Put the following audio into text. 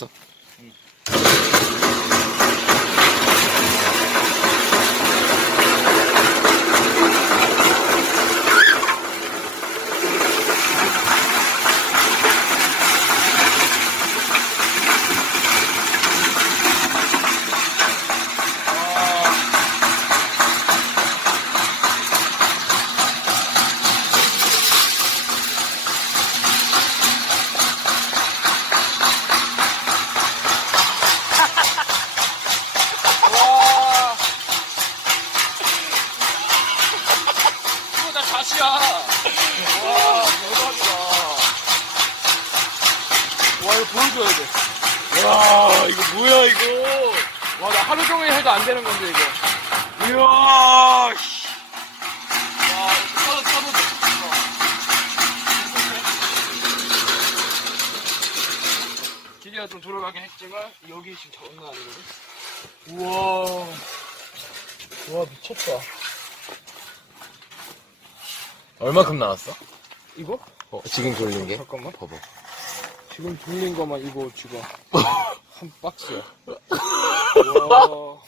와. 다시야. 와, 대박이다. 와, 이거 보여줘야 돼. 와, 이거 뭐야, 이거. 와, 나 하루 종일 해도 안 되는 건데, 이거. 이야, 씨. 와, 이거 타도 타도 돼. 기계가 좀 돌아가긴 했지만, 여기 지금 장난 아니거든? 우와. 와, 미쳤다. 얼마큼 나왔어? 이거? 어, 지금 돌린 게? 잠깐만. 봐봐. 지금 돌린 거만 이거 지금 한 박스야. 와.